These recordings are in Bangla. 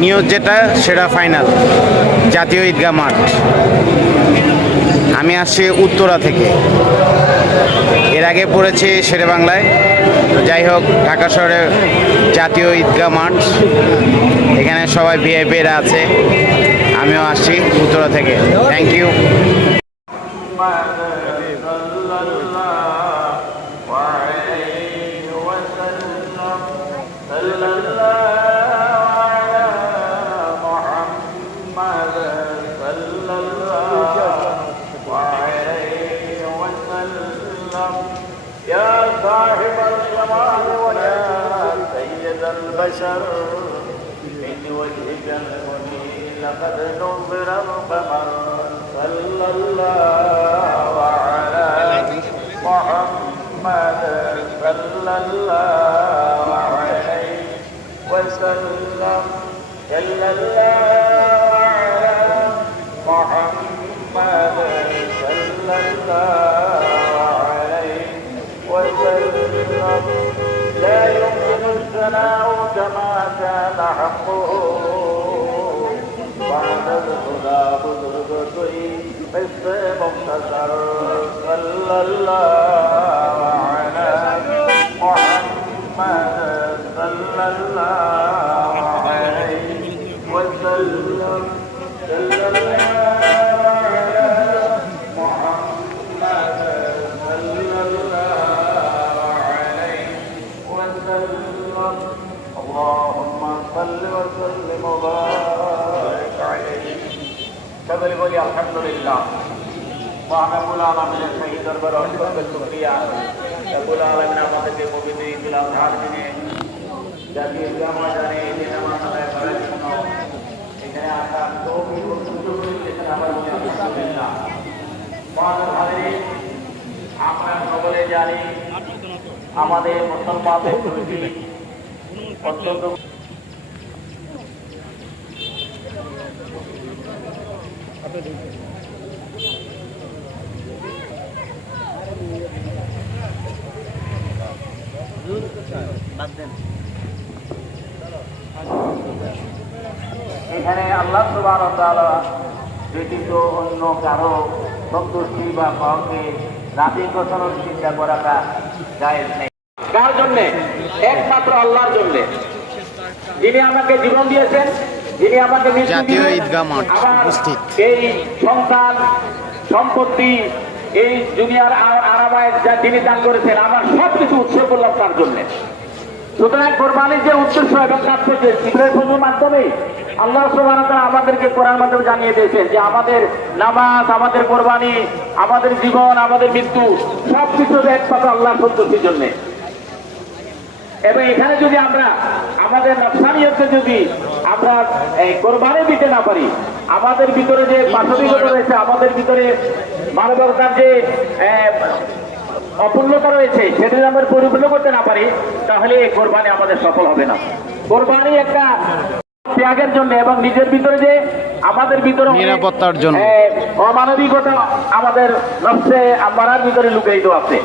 নিউজ যেটা সেটা ফাইনাল জাতীয় ঈদগাহ মাঠ। আমি আসছি উত্তরা থেকে, এর আগে পড়েছি শেরেবাংলায়। তো যাই হোক, ঢাকা শহরের জাতীয় ঈদগাহ মাঠ, এখানে সবাই ভিআইপিরা আছে, আমিও আসছি উত্তরা থেকে। Thank you. يا صاحب الجمال ويا سيد البشر من وجهك المنير لقد نظر القمر صلى الله على محمد صلى الله عليه وسلم صلى الله على محمد صلى الله وسلم لا يمكن الثناء كما كان حقه بعد الهدى بزرگتي مثل مختصر صلى الله على محمد صلى الله عليه وسلم صلى الله اللهم صل وسلم وبارك عليه সকলে বলি আলহামদুলিল্লাহ। মহান রব্বুল আলামিনের সেই দরবারে অসংখ্য শুকরিয়া। রব্বুল আলামিন আমাদেরকে পবিত্র ঈদুল আজহার দিনে জাতীয় ঈদগাহ ময়দানে ঈদের নামাজ আদায় করার জন্য এখানে আসার তৌফিক ও সুযোগ দিয়েছেন। আবার বলি আলহামদুলিল্লাহ। মহান হাজিরিন, আমরা সকলে জানি আমাদের মুসলমানদের দুইটি অত্যন্ত এখানে আল্লাহ সুবহানাহু ওয়া তাআলা ব্যতীত অন্য কারো সন্তুষ্টি বা পাওয়াকে রাজি ঘোষণার চিন্তা করাটা জায়েজ নেই। কার জন্যে? একমাত্র আল্লাহর জন্যে, যিনি আমাকে জীবন দিয়েছেন, যিনি আমাকে জাতীয় ঈদগাহ মাঠ উপস্থিত। এই সংসার সম্পত্তি এই দুনিয়ার আরামায় যা তিনি দান করেছেন, আমার সবকিছু উৎসর্গ করলাম তার জন্যে। সুতরাং কোরবানির যে উদ্দেশ্য এবং তাৎপর্য চিত্রের মাধ্যমে আল্লাহ সুবহানাহু ওয়া তাআলা আমাদেরকে কোরআন মাধ্যমে জানিয়ে দিয়েছেন যে আমাদের নামাজ, আমাদের কোরবানি, আমাদের জীবন, আমাদের মৃত্যু সবকিছু একমাত্র আল্লাহর সন্তুষ্টির জন্য। এবং এখানে যদি আমরা আমাদের নফসানিয়তকে যদি আমরা কোরবানি দিতে না পারি, আমাদের ভিতরে যে পাশবিকতা রয়েছে, আমাদের ভিতরে মানবতার যে অপূর্ণতা রয়েছে, সেটা আমরা পরিপূর্ণ করতে না পারি, তাহলে এই কোরবানি আমাদের সফল হবে না। কোরবানি একটা ত্যাগের জন্য এবং নিজের ভিতরে যে আমাদের ভিতরে নিরাপত্তার জন্য অমানবিকতা আমাদের নফসে আমরার ভিতরে লুকায়িত আছে।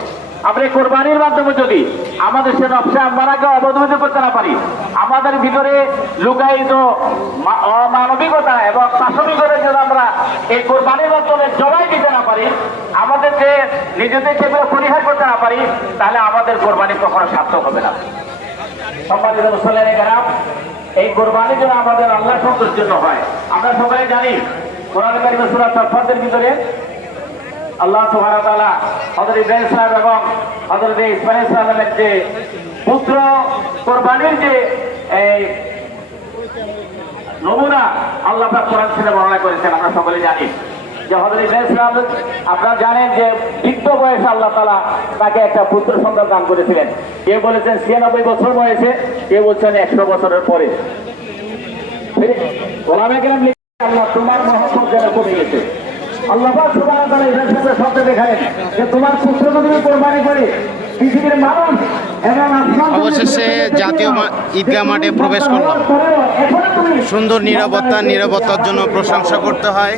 আমরা কোরবানির মাধ্যমে যদি আমাদের সে নফসে আমরাকে অবদমিত করতে না পারি, আমাদের ভিতরে লুকায়িত অমানবিকতা এবং পাশবিকতা যদি আমরা এই কোরবানির মাধ্যমে জবাই দিতে না পারি, আমাদের যে নিজেদের সেগুলো পরিহার করতে না পারি, তাহলে আমাদের কোরবানি কখনো সার্থক হবে না। সম্মানিত মুসলিম কেরাম, এই কোরবানি যেন আমাদের আল্লাহ সন্তুষ্টির জন্য হয়। আমরা সবাই জানি কোরআন কারীমে সূরা সাফফাতের ভিতরে আল্লাহ সুবহানাহু ওয়া তাআলা হযরত ইব্রাহিম সাহেব এবং হযরত ইসমাঈল সাহেবের যে পুত্র কোরবানির যে নমুনা আল্লাহ পাক কোরআন শরীফে বর্ণনা করেছেন। আমরা সকলে জানি যে হযরত ইব্রাহিম সাহেব, আপনারা জানেন যে বৃদ্ধ বয়সে আল্লাহ তাআলা তাকে একটা পুত্র সন্তান দান করেছিলেন। কেউ বলেছেন 96 বছর বয়সে, কেউ বলছেন 100 বছরের পরে। ওলামায়ে কেরাম লিখেছেন আল্লাহ তোমার মহব্বত যেন কমে গেছে। আল্লাহ পাক সুবহানাহু ওয়া তাআলা ইব্রাহিম সাহেবের শব্দ দেখালেন যে তোমার পুত্রকে তুমি কোরবানি করে পৃথিবীর মানুষ এবং আসমান অবশেষে জাতীয় ঈদগাহ মাঠে প্রবেশ করলাম। এখনো তুমি সুন্দর নিরাপত্তার জন্য প্রশংসা করতে হয়।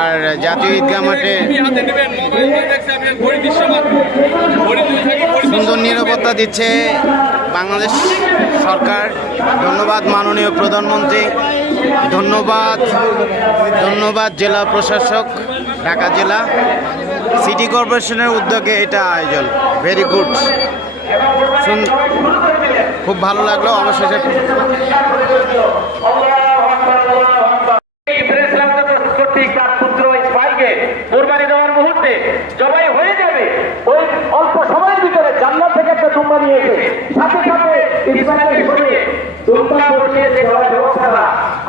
আর জাতীয় ঈদগাহ মাঠে সুন্দর নিরাপত্তা দিচ্ছে বাংলাদেশ সরকার। ধন্যবাদ মাননীয় প্রধানমন্ত্রী, ধন্যবাদ জেলা প্রশাসক, ঢাকা জেলা সিটি কর্পোরেশনের উদ্যোগে এটা আয়োজন। ভেরি গুড, খুব ভালো লাগলো। অবশেষে কোরবানি দেওয়ার মুহূর্তে জবাই হয়ে যাবে, ওই অল্প সময়ের ভিতরে জান্নাত থেকে একটা দুম্বা নিয়েছে, সাথে সাথে ইসমাইলের শরীরে দুম্বা বসিয়েছে জবাই ব্যবস্থাটা।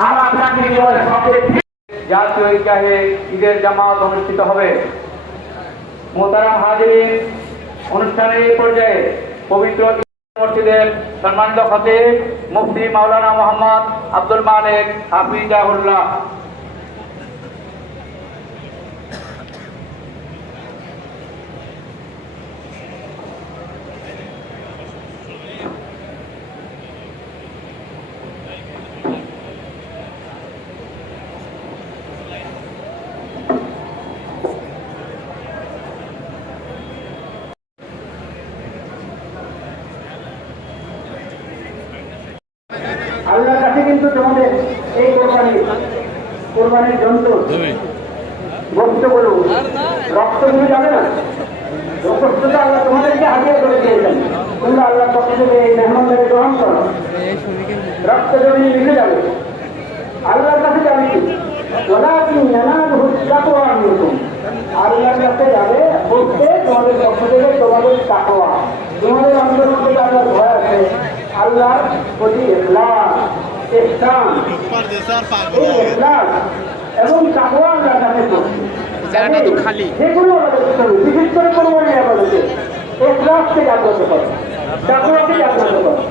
আর আপনাকে জাতীয় ঈদগাহে ঈদের জামাত অনুষ্ঠিত হবে। মোহতারাম হাজিরিন, অনুষ্ঠানের এই পর্যায়ে পবিত্র মসজিদের সম্মানিত খতিব মুফতি মাওলানা মোহাম্মদ আব্দুল মালিক হাফিজাহুল্লাহ আল্লাহর কাছে কিন্তু তোমাদের এই কোরবানির যন্ত্র বক্তগুলো রক্তগুলো যাবে না, রক্তটা আল্লাহ তোমাদেরকে হাজিরা করে দিয়েছেন। তোমরা আল্লাহর পক্ষ থেকে এই মেহমানদারি গ্রহণ করো, রক্ত জমিয়ে মিশে যাবে। আল্লাহর কাছে যাবে কি আল্লাহর কাছে যাবে বলতে তোমাদের পক্ষ থেকে তোমাদের তাকওয়া, তোমাদের অন্তর মধ্যে আল্লাহর ভয় আছে, আল্লাহর প্রতি ইখলাস, ইহসান, ইখলাস এবং তাকওয়া আল্লাহর কাছে খালি যেগুলো আমাদের বিশেষ করে কোরবানি আবাদতে ইখলাসকে জাগ্রত করে, তাকওয়াকে জাগ্রত করে।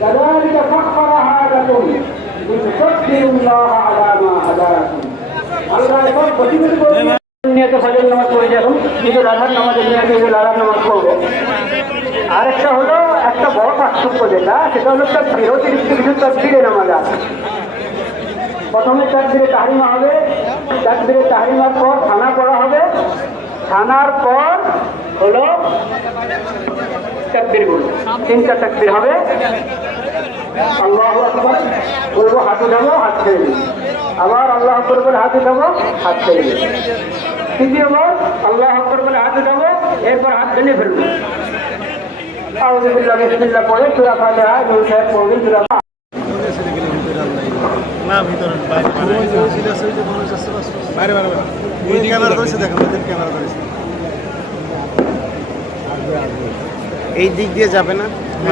كذلك سخرها لكم لتكبروا الله على ما هداكم। আল্লাহ এখন প্রতিদিন নিয়ত ফজর নামাজ পড়ে যাবেন, ঈদুল আজহার নামাজের নিয়তে ঈদুল আজহার নামাজ পড়বো। আরেকটা হলো একটা বড় পার্থক্য যেটা, সেটা হলো তাকবীর, অতিরিক্ত কিছু তাকবীরে নামাজ আছে। প্রথমে তাকবীরে তাহরিমা হবে, তাকবীরে তাহরিমার পর থানা পড়া হবে, থানার পর হলো তাকবীর গুলো, তিনটা তাকবীর হবে। আল্লাহু আকবার বলবো, হাত উঠাবো, হাত ছেড়ে দিই, আবার আল্লাহ আকবার বলে হাত উঠাবো, হাত ছেড়ে দিই, তৃতীয়বার আল্লাহ আকবার বলে হাত উঠাবো, এরপর হাত টেনে ফেলবো। আউযু বিল্লাহি বিসমিল্লাহ পড়ে সূরা ফাতিহা দুই সাহেব পড়বেন। সূরা না ভিতরে বাইরে বাইরে ওই ক্যামেরা ধরেছে, দেখো ক্যামেরা ধরেছে, এই দিক দিয়ে যাবে না? না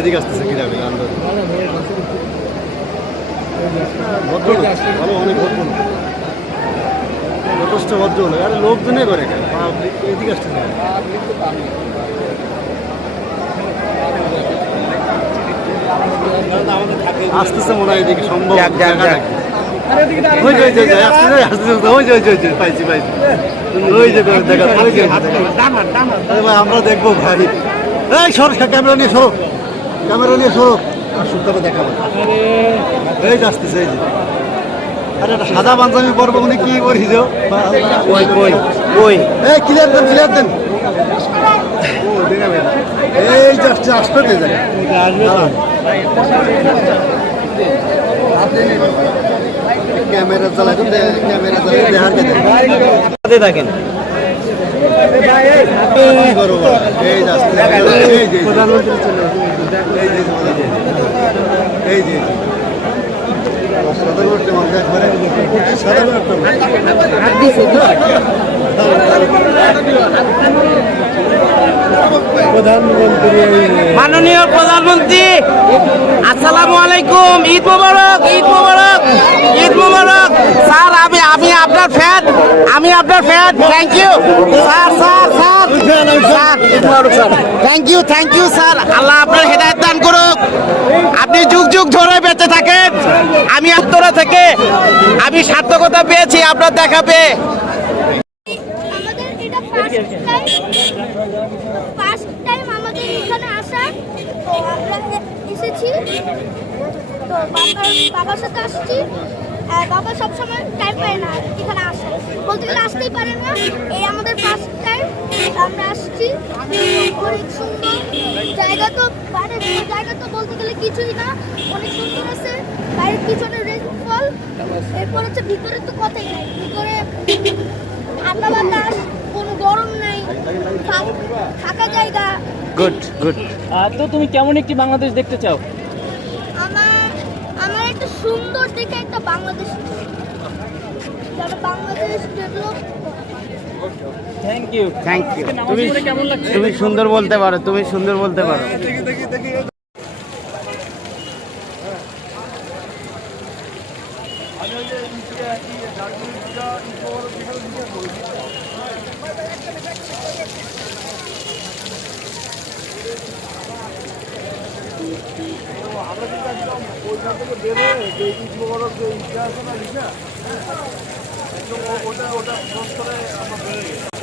এদিকে আসতেছে কি যাবে ভালো, অনেক ভদ্র, যথেষ্ট ভদ্র হলো। আরে লোকজনে করে এদিকে আসতেছে, আসতেছে মনে হয় এদিকে সম্ভব। আমরা দেখবো ভাই, এই সর ক্যামেরা নিয়ে সরো, ক্যামেরা নিয়ে সরো, সুন্দর দেখাবো। এই আসতেছে, এই যে আরে একটা সাদা পাঞ্জাবি পরবো, উনি কি করিস? এই ক্লিয়ার দেন, ক্লিয়ার দেন। এই যাচ্ছে, আসবে ক্যামেরা চালাই, ক্যামেরা চালাই দেখার দেখেন। এই যাচ্ছে, এই যে সাধারণ মানুষ একবারে সাধারণ মাননীয় প্রধানমন্ত্রী, আসসালামু আলাইকুম। ঈদ মোবারক, ঈদ মোবারক, ঈদ মোবারক। স্যার আমি আপনার ফ্যান, আমি আপনার fan. Thank you sir, sir sir sir, Eid মোবারক sir. Thank you sir. Allah আপনার হেদায়েত দান করুক, আপনি যুগ যুগ ধরে বেঁচে থাকেন। আমি উত্তরা থেকে আমি সার্থকতা পেয়েছি আপনার দেখা পেয়ে। আমাদের এটা ফার্স্ট টাইম আমাদের এখানে আসার, তো আমরা এসেছি, তো বাবার সাথে আসছি। বাবা সবসময় টাইম পায় না এখানে আসে, বলতে গেলে আসতেই পারে না। এই আমাদের ফার্স্ট টাইম আমরা আসছি। অনেক সুন্দর জায়গা, তো বাইরের জায়গা তো বলতে গেলে কিছুই না, অনেক সুন্দর আছে। বাইরের পিছনে রেনফল, এরপর হচ্ছে ভিতরে তো কথাই নাই, ভিতরে ঠান্ডা বাতাস, কোনো গরম নাই, ফাঁকা জায়গা। Good good. তো তুমি কেমন একটি বাংলাদেশ দেখতে চাও? আমার একটা সুন্দর দেখে একটা বাংলাদেশ, যারা বাংলাদেশ ডেভেলপ। Thank you. কেমন লাগছে? তুমি সুন্দর বলতে পারো, তুমি সুন্দর বলতে পারো। আমরা কিন্তু একদম ওইখান থেকে বের হয়ে যে ঈদ মোবারক যে ইতিহাস আছে না, লিখা একদম ওটা ক্রস করে আমরা বের হয়ে গেছি।